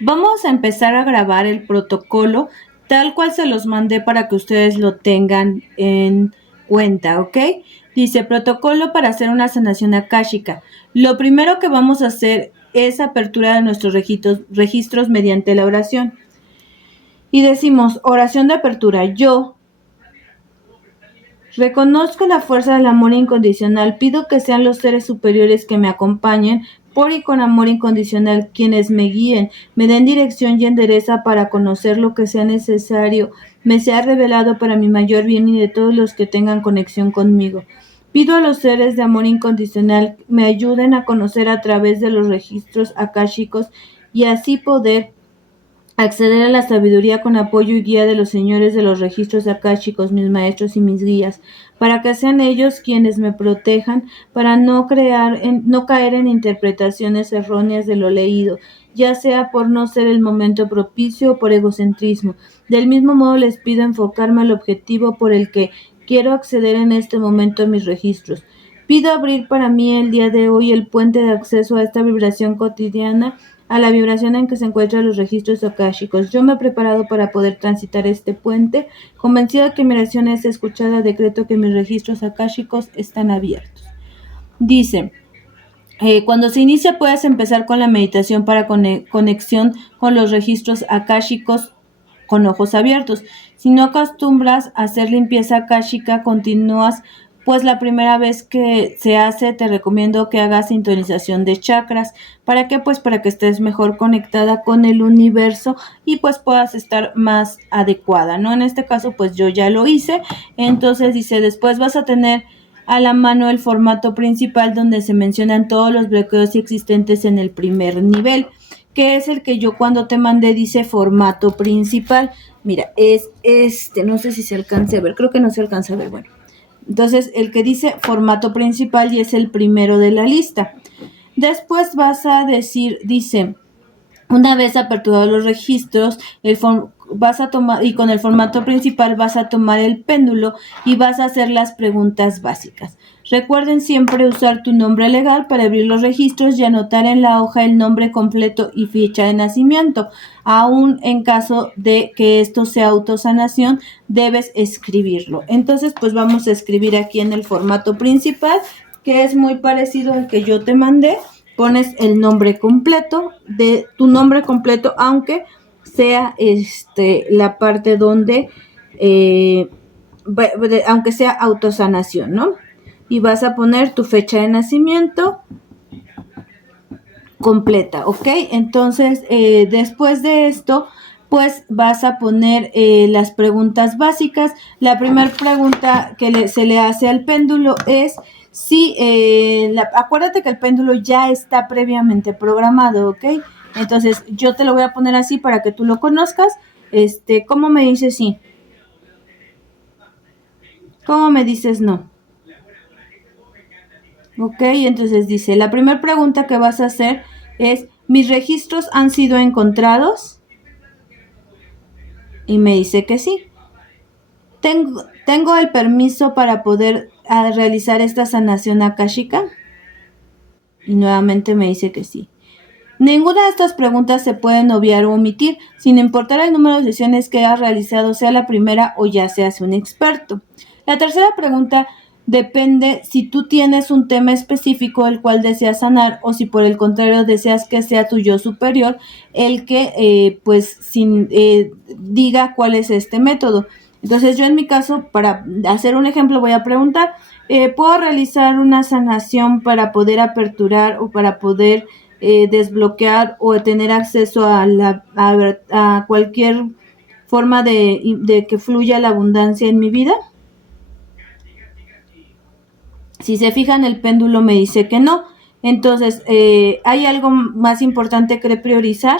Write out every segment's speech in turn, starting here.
Vamos a empezar a grabar el protocolo tal cual se los mandé para que ustedes lo tengan en cuenta, ¿ok? Dice protocolo para hacer una sanación akáshica. Lo primero que vamos a hacer es apertura de nuestros registros mediante la oración. Y decimos, oración de apertura, yo reconozco la fuerza del amor incondicional, pido que sean los seres superiores que me acompañen por y con amor incondicional, quienes me guíen, me den dirección y endereza para conocer lo que sea necesario, me sea revelado para mi mayor bien y de todos los que tengan conexión conmigo. Pido a los seres de amor incondicional me ayuden a conocer a través de los registros akáshicos y así poder acceder a la sabiduría con apoyo y guía de los señores de los registros akáshicos, mis maestros y mis guías, para que sean ellos quienes me protejan, para no caer en interpretaciones erróneas de lo leído, ya sea por no ser el momento propicio o por egocentrismo. Del mismo modo les pido enfocarme al objetivo por el que quiero acceder en este momento a mis registros. Pido abrir para mí el día de hoy el puente de acceso a esta vibración cotidiana, a la vibración en que se encuentran los registros akáshicos. Yo me he preparado para poder transitar este puente, convencido de que mi oración es escuchada, decreto que mis registros akáshicos están abiertos. Dice, cuando se inicia puedes empezar con la meditación para conexión con los registros akáshicos con ojos abiertos. Si no acostumbras a hacer limpieza akáshica, continúas, pues la primera vez que se hace te recomiendo que hagas sintonización de chakras. ¿Para qué? Pues para que estés mejor conectada con el universo y pues puedas estar más adecuada, ¿no? En este caso pues yo ya lo hice, entonces dice, después vas a tener a la mano el formato principal donde se mencionan todos los bloqueos existentes en el primer nivel, que es el que yo cuando te mandé dice formato principal. Mira, es no sé si se alcance a ver, creo que no se alcanza a ver, bueno. Entonces, el que dice formato principal y es el primero de la lista. Después vas a decir, dice, una vez aperturados los registros, vas a tomar, y con el formato principal vas a tomar el péndulo y vas a hacer las preguntas básicas. Recuerden siempre usar tu nombre legal para abrir los registros y anotar en la hoja el nombre completo y fecha de nacimiento. Aún en caso de que esto sea autosanación, debes escribirlo. Entonces, pues vamos a escribir aquí en el formato principal, que es muy parecido al que yo te mandé. Pones el nombre completo, de tu nombre completo, aunque sea la parte donde, aunque sea autosanación, ¿no? Y vas a poner tu fecha de nacimiento completa, ¿ok? Entonces, después de esto, pues vas a poner las preguntas básicas. La primera pregunta que se le hace al péndulo es si, acuérdate que el péndulo ya está previamente programado, ¿ok? Entonces, yo te lo voy a poner así para que tú lo conozcas. ¿Cómo me dices sí? ¿Cómo me dices no? Ok, entonces dice, la primera pregunta que vas a hacer es, ¿mis registros han sido encontrados? Y me dice que sí. ¿Tengo el permiso para poder realizar esta sanación akáshica? Y nuevamente me dice que sí. Ninguna de estas preguntas se pueden obviar o omitir, sin importar el número de sesiones que has realizado, sea la primera o ya seas un experto. La tercera pregunta depende si tú tienes un tema específico el cual deseas sanar o si por el contrario deseas que sea tu yo superior el que diga cuál es este método. Entonces yo en mi caso, para hacer un ejemplo, voy a preguntar, ¿puedo realizar una sanación para poder aperturar o para poder desbloquear o tener acceso a cualquier forma de que fluya la abundancia en mi vida? Si se fijan, el péndulo me dice que no. Entonces, ¿hay algo más importante que priorizar?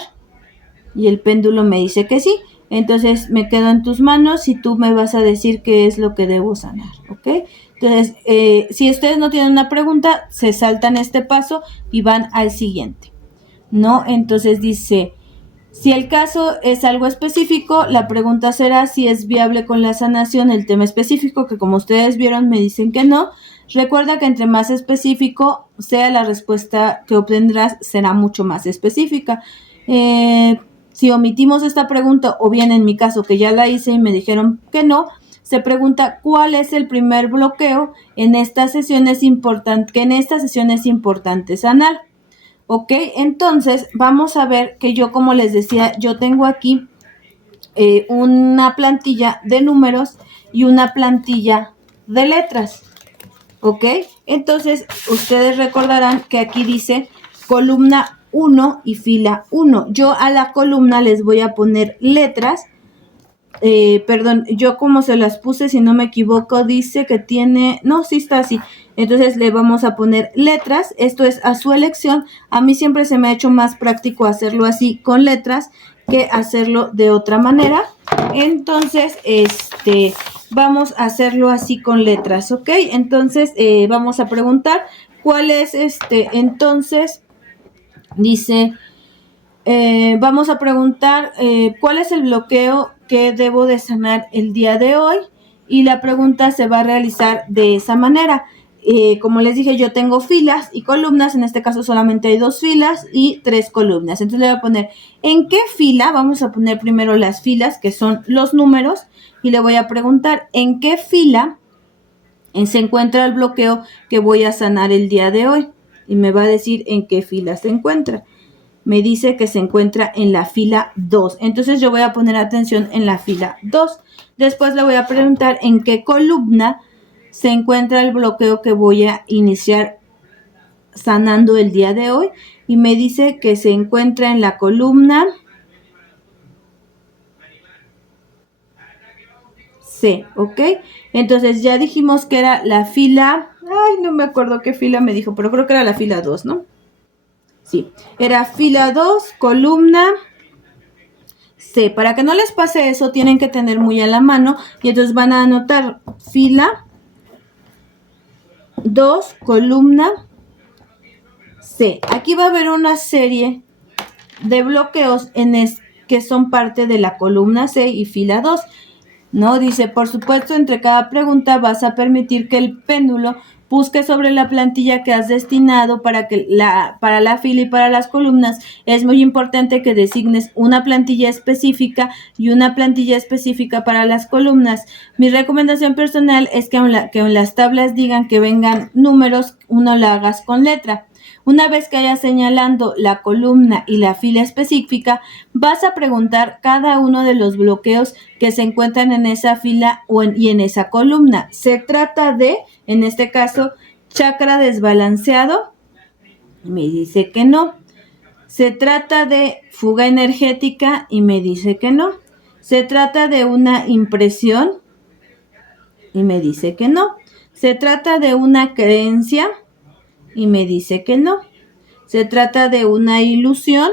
Y el péndulo me dice que sí. Entonces, me quedo en tus manos y tú me vas a decir qué es lo que debo sanar, ¿ok? Entonces, si ustedes no tienen una pregunta, se saltan este paso y van al siguiente, ¿no? Entonces dice, si el caso es algo específico, la pregunta será si es viable con la sanación el tema específico, que como ustedes vieron me dicen que no. Recuerda que entre más específico sea la respuesta que obtendrás, será mucho más específica. Si omitimos esta pregunta, o bien en mi caso que ya la hice y me dijeron que no, se pregunta cuál es el primer bloqueo en esta sesión es importante, que en esta sesión es importante sanar. Ok, entonces vamos a ver que yo, como les decía, yo tengo aquí una plantilla de números y una plantilla de letras. Ok, entonces ustedes recordarán que aquí dice columna 1 y fila 1. Yo a la columna les voy a poner letras. Perdón, yo como se las puse, si no me equivoco, dice que tiene, no, sí está así. Entonces le vamos a poner letras, esto es a su elección. A mí siempre se me ha hecho más práctico hacerlo así con letras que hacerlo de otra manera. Entonces, vamos a hacerlo así con letras, ¿ok? Entonces, vamos a preguntar cuál es entonces, dice... vamos a preguntar cuál es el bloqueo que debo de sanar el día de hoy, y la pregunta se va a realizar de esa manera. Como les dije, yo tengo filas y columnas, en este caso solamente hay 2 filas y 3 columnas. Entonces le voy a poner en qué fila, vamos a poner primero las filas, que son los números, y le voy a preguntar en qué fila se encuentra el bloqueo que voy a sanar el día de hoy, y me va a decir en qué fila se encuentra. Me dice que se encuentra en la fila 2. Entonces yo voy a poner atención en la fila 2. Después le voy a preguntar en qué columna se encuentra el bloqueo que voy a iniciar sanando el día de hoy. Y me dice que se encuentra en la columna C, ¿ok? Entonces ya dijimos que era la fila... Ay, no me acuerdo qué fila me dijo, pero creo que era la fila 2, ¿no? Sí, era fila 2, columna C. Para que no les pase eso, tienen que tener muy a la mano, y entonces van a anotar fila 2, columna C. Aquí va a haber una serie de bloqueos que son parte de la columna C y fila 2. ¿No? Dice, por supuesto, entre cada pregunta vas a permitir que el péndulo busque sobre la plantilla que has destinado para la fila y para las columnas. Es muy importante que designes una plantilla específica y una plantilla específica para las columnas. Mi recomendación personal es que en las tablas digan que vengan números, uno la hagas con letra. Una vez que hayas señalando la columna y la fila específica, vas a preguntar cada uno de los bloqueos que se encuentran en esa fila y en esa columna. Se trata de, en este caso, chakra desbalanceado. Me dice que no. Se trata de fuga energética y me dice que no. Se trata de una impresión y me dice que no. Se trata de una creencia y me dice que no. Se trata de una ilusión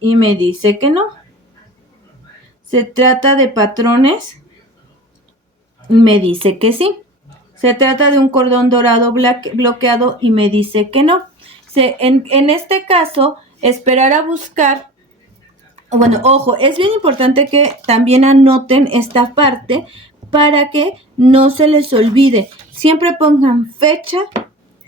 y me dice que no. Se trata de patrones y me dice que sí. Se trata de un cordón dorado bloqueado y me dice que no. En este caso, esperar a buscar. Bueno, ojo, es bien importante que también anoten esta parte para que no se les olvide. Siempre pongan fecha,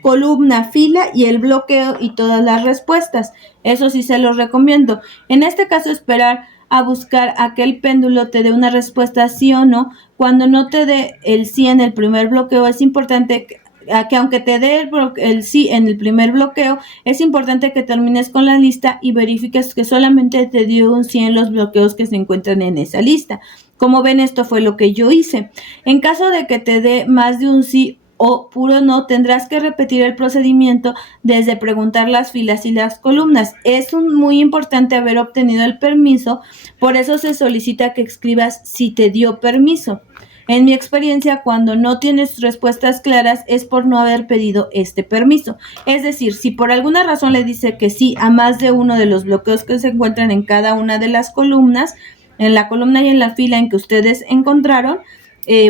columna, fila y el bloqueo y todas las respuestas. Eso sí se los recomiendo. En este caso, esperar a buscar a que el péndulo te dé una respuesta sí o no. Cuando no te dé el sí en el primer bloqueo, es importante que aunque te dé el sí en el primer bloqueo, es importante que termines con la lista y verifiques que solamente te dio un sí en los bloqueos que se encuentran en esa lista. Como ven, esto fue lo que yo hice. En caso de que te dé más de un sí o puro no, tendrás que repetir el procedimiento desde preguntar las filas y las columnas. Es muy importante haber obtenido el permiso, por eso se solicita que escribas si te dio permiso. En mi experiencia, cuando no tienes respuestas claras es por no haber pedido este permiso. Es decir, si por alguna razón le dice que sí a más de uno de los bloqueos que se encuentran en cada una de las columnas, en la columna y en la fila en que ustedes encontraron,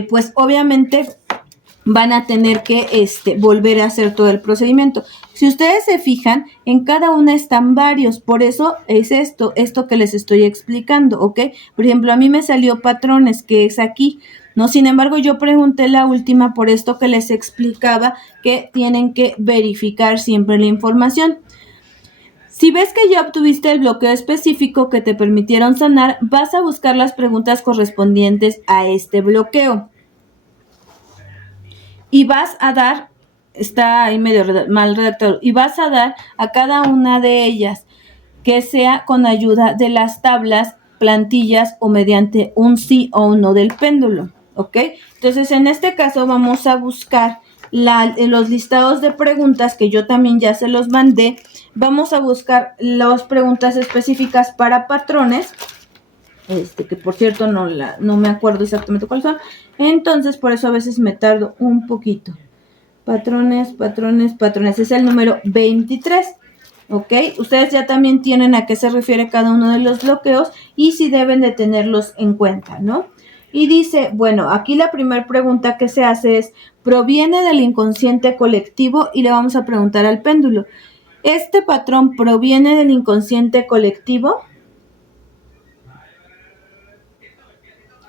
pues obviamente van a tener que volver a hacer todo el procedimiento. Si ustedes se fijan, en cada una están varios, por eso es esto que les estoy explicando, ¿ok? Por ejemplo, a mí me salió patrones, que es aquí, ¿no? Sin embargo, yo pregunté la última por esto que les explicaba, que tienen que verificar siempre la información. Si ves que ya obtuviste el bloqueo específico que te permitieron sanar, vas a buscar las preguntas correspondientes a este bloqueo. Y vas a dar, está ahí medio mal redactado, y vas a dar a cada una de ellas que sea con ayuda de las tablas, plantillas o mediante un sí o un no del péndulo, ¿ok? Entonces, en este caso vamos a buscar los listados de preguntas que yo también ya se los mandé. Vamos a buscar las preguntas específicas para patrones, que por cierto no me acuerdo exactamente cuáles son. Entonces, por eso a veces me tardo un poquito. Patrones, es el número 23. ¿Ok? Ustedes ya también tienen a qué se refiere cada uno de los bloqueos y si deben de tenerlos en cuenta, ¿no? Y dice, bueno, aquí la primera pregunta que se hace es, ¿proviene del inconsciente colectivo? Y le vamos a preguntar al péndulo, ¿este patrón proviene del inconsciente colectivo?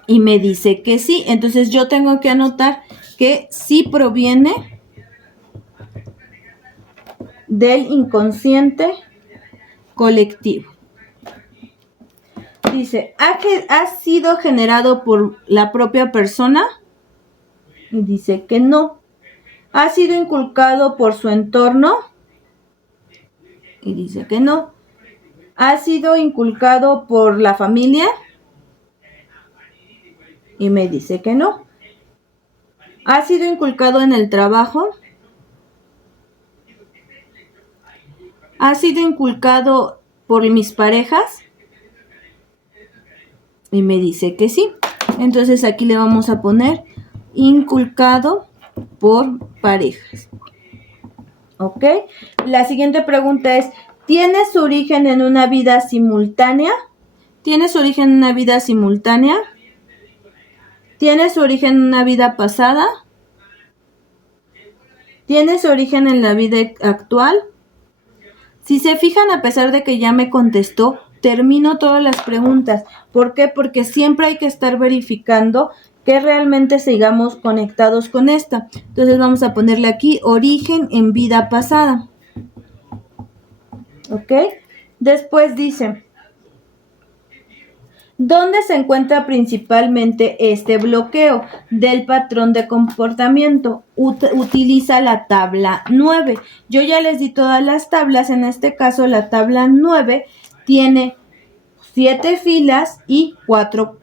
Y me dice que sí, entonces yo tengo que anotar que sí proviene del inconsciente colectivo. Dice, ¿ha sido generado por la propia persona? Y dice que no. ¿Ha sido inculcado por su entorno? Y dice que no. ¿Ha sido inculcado por la familia? Y me dice que no. ¿Ha sido inculcado en el trabajo? ¿Ha sido inculcado por mis parejas? Y me dice que sí. Entonces aquí le vamos a poner inculcado por parejas. ¿Ok? La siguiente pregunta es, ¿tiene su origen en una vida simultánea? ¿Tiene su origen en una vida simultánea? ¿Tiene su origen en una vida pasada? ¿Tiene su origen en la vida actual? Si se fijan, a pesar de que ya me contestó, termino todas las preguntas. ¿Por qué? Porque siempre hay que estar verificando que realmente sigamos conectados con esta. Entonces vamos a ponerle aquí origen en vida pasada. ¿Ok? Después dice, ¿dónde se encuentra principalmente este bloqueo del patrón de comportamiento? Utiliza la tabla 9. Yo ya les di todas las tablas. En este caso, la tabla 9 tiene 7 filas y 4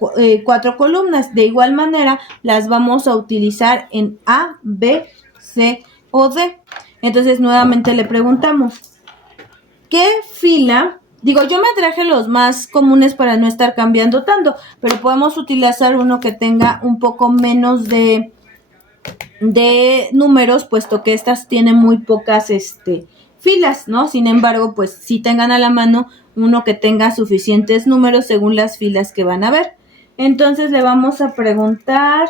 columnas. De igual manera, las vamos a utilizar en A, B, C o D. Entonces, nuevamente le preguntamos, ¿qué fila? Digo, yo me traje los más comunes para no estar cambiando tanto, pero podemos utilizar uno que tenga un poco menos de números, puesto que estas tienen muy pocas filas, ¿no? Sin embargo, pues si tengan a la mano uno que tenga suficientes números según las filas que van a ver. Entonces le vamos a preguntar,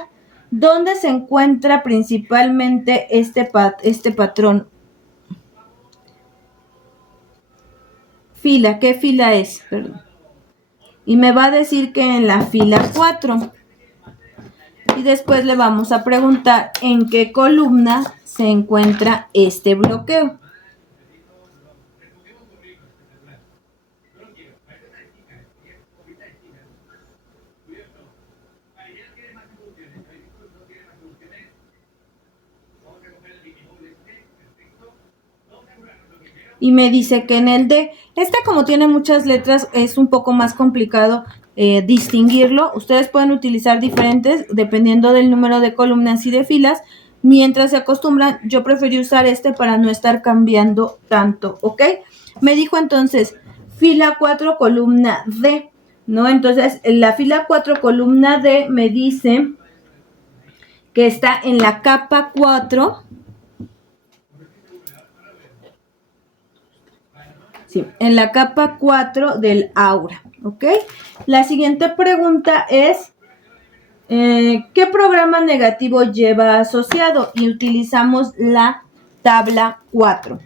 ¿dónde se encuentra principalmente este patrón? Fila, ¿qué fila es? Perdón. Y me va a decir que en la fila 4. Y después le vamos a preguntar en qué columna se encuentra este bloqueo. Y me dice que en el D. Como tiene muchas letras, es un poco más complicado distinguirlo. Ustedes pueden utilizar diferentes dependiendo del número de columnas y de filas. Mientras se acostumbran, yo preferí usar para no estar cambiando tanto, ¿ok? Me dijo entonces, fila 4, columna D, ¿no? Entonces, la fila 4, columna D me dice que está en la capa 4. Sí, en la capa 4 del aura, ¿ok? La siguiente pregunta es, ¿qué programa negativo lleva asociado? Y utilizamos la tabla 4.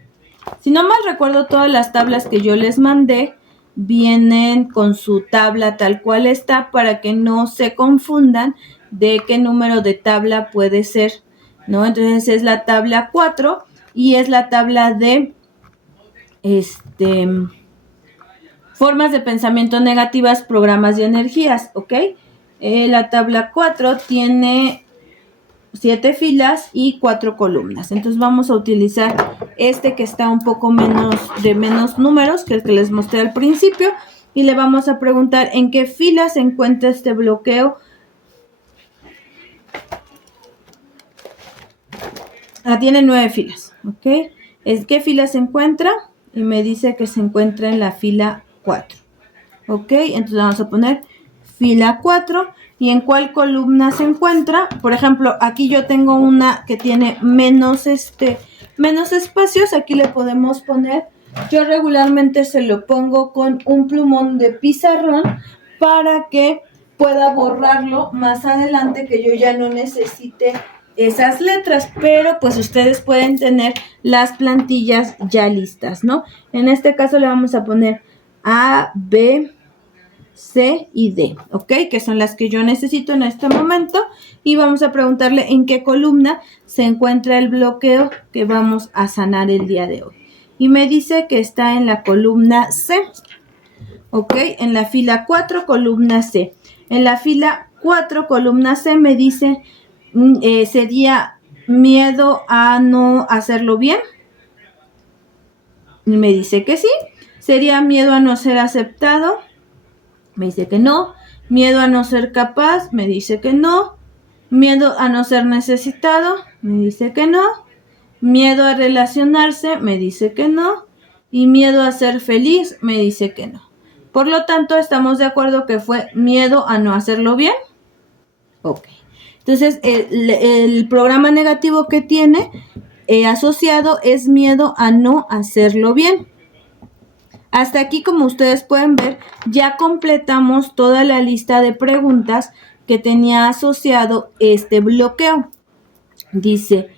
Si no mal recuerdo, todas las tablas que yo les mandé vienen con su tabla tal cual está para que no se confundan de qué número de tabla puede ser, ¿no? Entonces es la tabla 4 y es la tabla de Formas de pensamiento negativas, programas y energías, ¿ok? La tabla 4 tiene 7 filas y 4 columnas. Entonces vamos a utilizar este que está un poco menos números, que el que les mostré al principio, y le vamos a preguntar en qué fila se encuentra este bloqueo. Tiene 9 filas, ¿ok? ¿Qué fila se encuentra? Y me dice que se encuentra en la fila 4. ¿Ok? Entonces vamos a poner fila 4. ¿Y en cuál columna se encuentra? Por ejemplo, aquí yo tengo una que tiene menos espacios. Aquí le podemos poner, yo regularmente se lo pongo con un plumón de pizarrón para que pueda borrarlo más adelante, que yo ya no necesite esas letras, pero pues ustedes pueden tener las plantillas ya listas, ¿no? En este caso le vamos a poner A, B, C y D, ¿ok? Que son las que yo necesito en este momento, y vamos a preguntarle en qué columna se encuentra el bloqueo que vamos a sanar el día de hoy. Y me dice que está en la columna C, ¿ok? En la fila 4, columna C. En la fila 4, columna C, me dice, sería miedo a no hacerlo bien. Y me dice que sí. Sería miedo a no ser aceptado. Me dice que no. Miedo a no ser capaz. Me dice que no. Miedo a no ser necesitado. Me dice que no. Miedo a relacionarse. Me dice que no. Y miedo a ser feliz. Me dice que no. Por lo tanto, estamos de acuerdo que fue miedo a no hacerlo bien. Ok. Entonces, el programa negativo que tiene asociado es miedo a no hacerlo bien. Hasta aquí, como ustedes pueden ver, ya completamos toda la lista de preguntas que tenía asociado este bloqueo. Dice,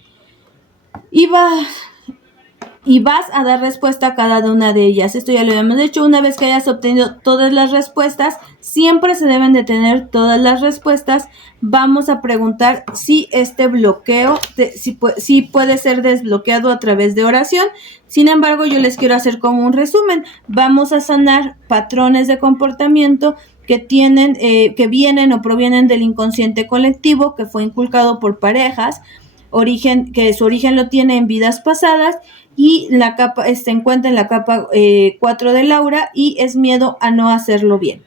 y vas a dar respuesta a cada una de ellas. Esto ya lo habíamos hecho. Una vez que hayas obtenido todas las respuestas, siempre se deben de tener todas las respuestas. Vamos a preguntar si este bloqueo, si puede ser desbloqueado a través de oración. Sin embargo, yo les quiero hacer como un resumen. Vamos a sanar patrones de comportamiento que vienen o provienen del inconsciente colectivo, que fue inculcado por parejas, que su origen lo tiene en vidas pasadas, y la capa se encuentra en la capa 4 de Laura, y es miedo a no hacerlo bien.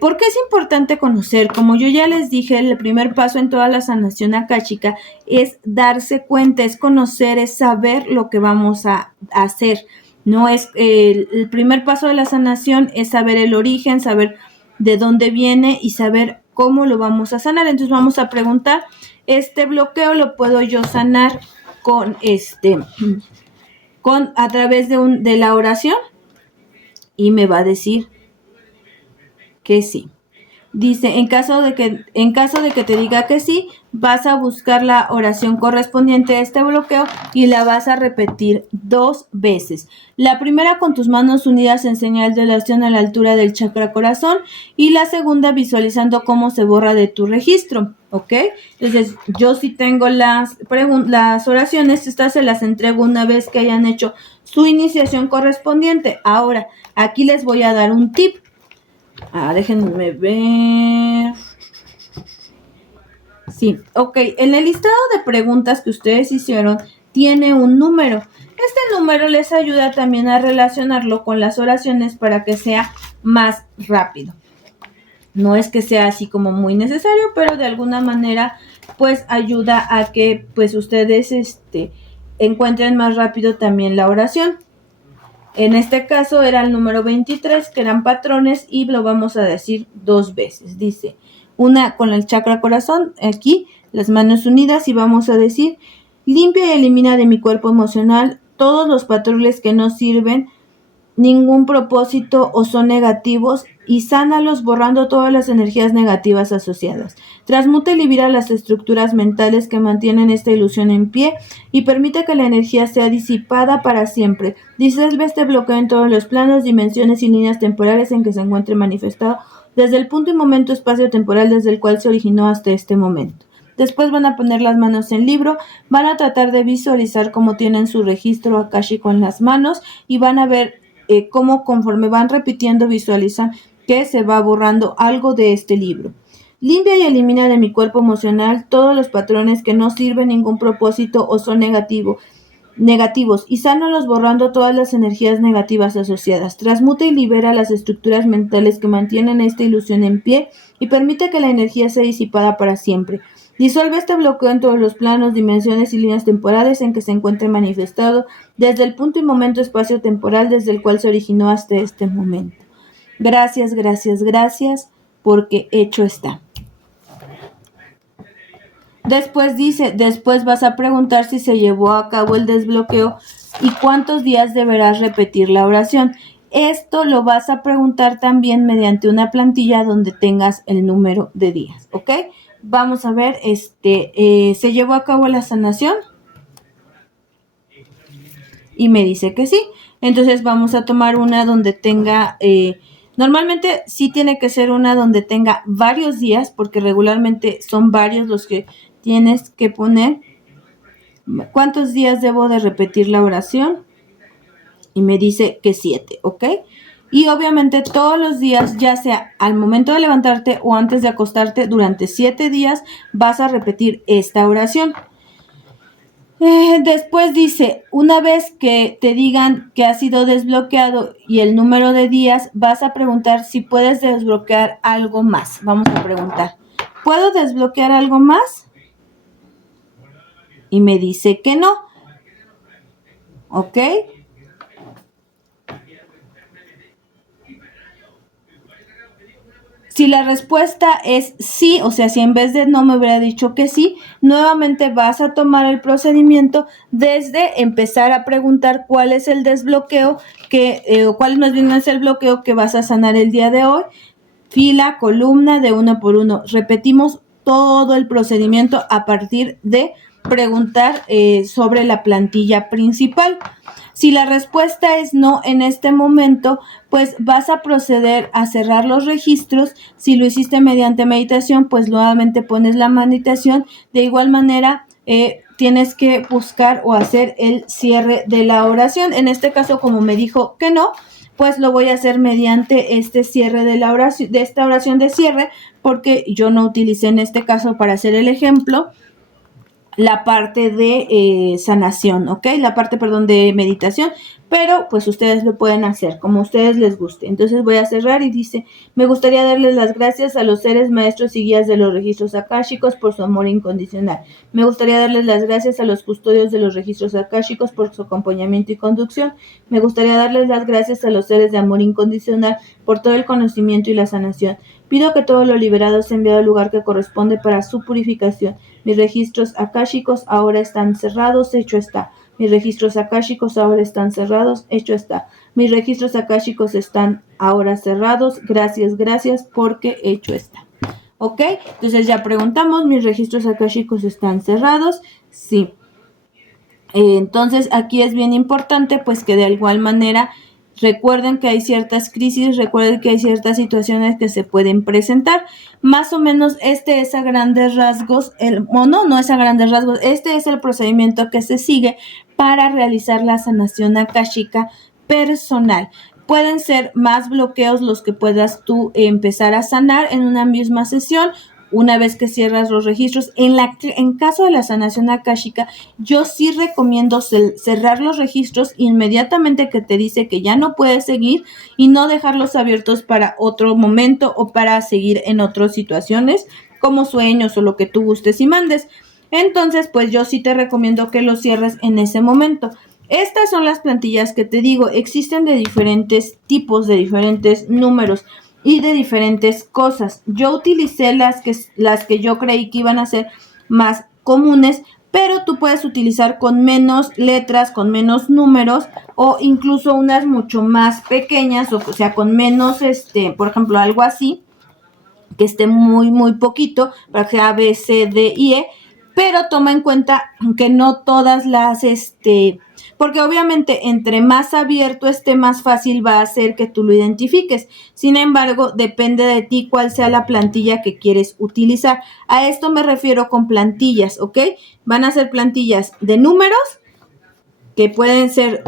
¿Por qué es importante conocer? Como yo ya les dije, el primer paso en toda la sanación akáshica es darse cuenta, es conocer, es saber lo que vamos a hacer. No es el primer paso de la sanación es saber el origen, saber de dónde viene y saber cómo lo vamos a sanar. Entonces vamos a preguntar, ¿este bloqueo lo puedo yo sanar a través de la oración? Y me va a decir que sí. Dice, en caso de que te diga que sí, vas a buscar la oración correspondiente a este bloqueo y la vas a repetir 2 veces. La primera con tus manos unidas en señal de oración a la altura del chakra corazón, y la segunda visualizando cómo se borra de tu registro, ¿ok? Entonces, yo sí tengo las oraciones, estas se las entrego una vez que hayan hecho su iniciación correspondiente. Ahora, aquí les voy a dar un tip. Déjenme ver. Sí, ok. En el listado de preguntas que ustedes hicieron tiene un número. Este número les ayuda también a relacionarlo con las oraciones para que sea más rápido. No es que sea así como muy necesario, pero de alguna manera pues ayuda a que pues ustedes encuentren más rápido también la oración. En este caso era el número 23, que eran patrones, y lo vamos a decir 2 veces. Dice, una con el chakra corazón, aquí, las manos unidas, y vamos a decir, limpia y elimina de mi cuerpo emocional todos los patrones que no sirven ningún propósito o son negativos, y sánalos borrando todas las energías negativas asociadas. Transmuta y libera las estructuras mentales que mantienen esta ilusión en pie y permite que la energía sea disipada para siempre. Disuelve este bloqueo en todos los planos, dimensiones y líneas temporales en que se encuentre manifestado desde el punto y momento espacio-temporal desde el cual se originó hasta este momento. Después van a poner las manos en libro, van a tratar de visualizar cómo tienen su registro akáshico en las manos y van a ver cómo conforme van repitiendo visualizan que se va borrando algo de este libro. Limpia y elimina de mi cuerpo emocional todos los patrones que no sirven ningún propósito o son negativos y sánalos borrando todas las energías negativas asociadas. Transmuta y libera las estructuras mentales que mantienen esta ilusión en pie y permite que la energía sea disipada para siempre. Disuelve este bloqueo en todos los planos, dimensiones y líneas temporales en que se encuentre manifestado desde el punto y momento espacio-temporal desde el cual se originó hasta este momento. Gracias, gracias, gracias, porque hecho está. Después dice, después vas a preguntar si se llevó a cabo el desbloqueo y cuántos días deberás repetir la oración. Esto lo vas a preguntar también mediante una plantilla donde tengas el número de días, ¿ok? Vamos a ver, ¿se llevó a cabo la sanación? Y me dice que sí. Entonces vamos a tomar una donde tenga... normalmente sí tiene que ser una donde tenga varios días, porque regularmente son varios los que tienes que poner. ¿Cuántos días debo de repetir la oración? Y me dice que 7, ¿ok? Y obviamente todos los días, ya sea al momento de levantarte o antes de acostarte, durante 7 días vas a repetir esta oración. Después dice, una vez que te digan que ha sido desbloqueado y el número de días, vas a preguntar si puedes desbloquear algo más. Vamos a preguntar, ¿puedo desbloquear algo más? Y me dice que no. ¿Ok? Si la respuesta es sí, o sea, si en vez de no me hubiera dicho que sí, nuevamente vas a tomar el procedimiento desde empezar a preguntar cuál es el desbloqueo, cuál más bien es el bloqueo que vas a sanar el día de hoy. Fila, columna, de uno por uno. Repetimos todo el procedimiento a partir de preguntar sobre la plantilla principal. Si la respuesta es no en este momento, pues vas a proceder a cerrar los registros. Si lo hiciste mediante meditación, pues nuevamente pones la meditación. De igual manera, tienes que buscar o hacer el cierre de la oración. En este caso, como me dijo que no, pues lo voy a hacer mediante este cierre de la oración, de esta oración de cierre, porque yo no utilicé en este caso para hacer el ejemplo la parte de sanación, ¿ok? La parte, perdón, de meditación, pero pues ustedes lo pueden hacer como a ustedes les guste. Entonces voy a cerrar y dice, me gustaría darles las gracias a los seres maestros y guías de los registros akáshicos por su amor incondicional. Me gustaría darles las gracias a los custodios de los registros akáshicos por su acompañamiento y conducción. Me gustaría darles las gracias a los seres de amor incondicional por todo el conocimiento y la sanación. Pido que todo lo liberado sea enviado al lugar que corresponde para su purificación. Mis registros akáshicos ahora están cerrados, hecho está. Mis registros akáshicos ahora están cerrados, hecho está. Mis registros akáshicos están ahora cerrados, gracias, gracias, porque hecho está. ¿Ok? Entonces ya preguntamos, ¿mis registros akáshicos están cerrados? Sí. Entonces aquí es bien importante pues que de igual manera recuerden que hay ciertas crisis, recuerden que hay ciertas situaciones que se pueden presentar. Más o menos este es a grandes rasgos, no es a grandes rasgos, este es el procedimiento que se sigue para realizar la sanación akáshica personal. Pueden ser más bloqueos los que puedas tú empezar a sanar en una misma sesión. Una vez que cierras los registros, en caso de la sanación akáshica, yo sí recomiendo cerrar los registros inmediatamente que te dice que ya no puedes seguir y no dejarlos abiertos para otro momento o para seguir en otras situaciones como sueños o lo que tú gustes y mandes. Entonces, pues yo sí te recomiendo que los cierres en ese momento. Estas son las plantillas que te digo, existen de diferentes tipos, de diferentes números y de diferentes cosas. Yo utilicé las que yo creí que iban a ser más comunes, pero tú puedes utilizar con menos letras, con menos números o incluso unas mucho más pequeñas, o sea, con menos, por ejemplo, algo así, que esté muy, muy poquito, para que sea A, B, C, D y E, pero toma en cuenta que no todas las, porque obviamente entre más abierto esté, más fácil va a ser que tú lo identifiques. Sin embargo, depende de ti cuál sea la plantilla que quieres utilizar. A esto me refiero con plantillas, ¿ok? Van a ser plantillas de números, que pueden ser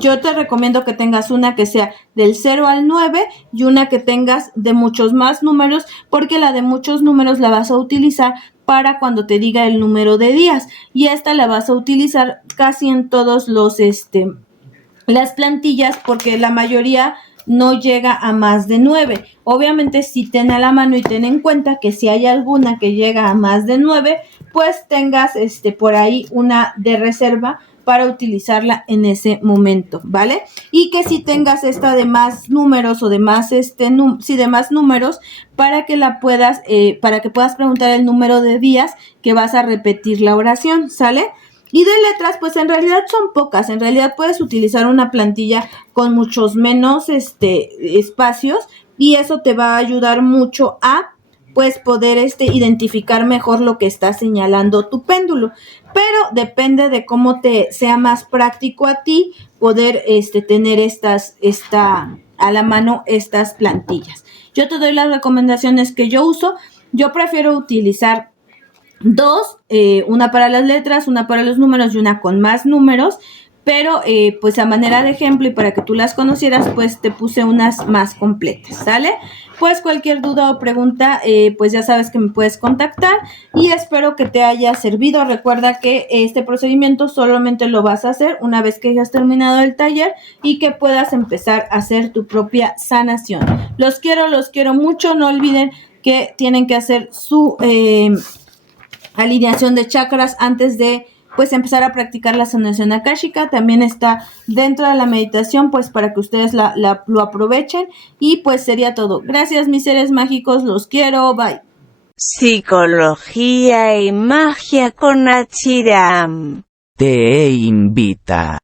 yo te recomiendo que tengas una que sea del 0 al 9 y una que tengas de muchos más números, porque la de muchos números la vas a utilizar para cuando te diga el número de días, y esta la vas a utilizar casi en todos los las plantillas, porque la mayoría no llega a más de 9. Obviamente sí ten a la mano y ten en cuenta que si hay alguna que llega a más de 9, pues tengas por ahí una de reserva para utilizarla en ese momento, ¿vale? Y que si tengas esta de más números o de más de más números, para que la puedas para que puedas preguntar el número de días que vas a repetir la oración, ¿sale? Y de letras, pues en realidad son pocas. En realidad puedes utilizar una plantilla con muchos menos espacios, y eso te va a ayudar mucho a pues poder identificar mejor lo que está señalando tu péndulo. Pero depende de cómo te sea más práctico a ti poder tener a la mano estas plantillas. Yo te doy las recomendaciones que yo uso. Yo prefiero utilizar dos, una para las letras, una para los números y una con más números, pero pues a manera de ejemplo y para que tú las conocieras, pues te puse unas más completas, ¿sale? Pues cualquier duda o pregunta, pues ya sabes que me puedes contactar, y espero que te haya servido. Recuerda que este procedimiento solamente lo vas a hacer una vez que hayas terminado el taller y que puedas empezar a hacer tu propia sanación. Los quiero mucho. No olviden que tienen que hacer su alineación de chakras antes de pues empezar a practicar la sanación akáshica. También está dentro de la meditación, pues para que ustedes lo aprovechen. Y pues sería todo. Gracias, mis seres mágicos, los quiero, bye. Psicología y magia con Achiram. Te invita.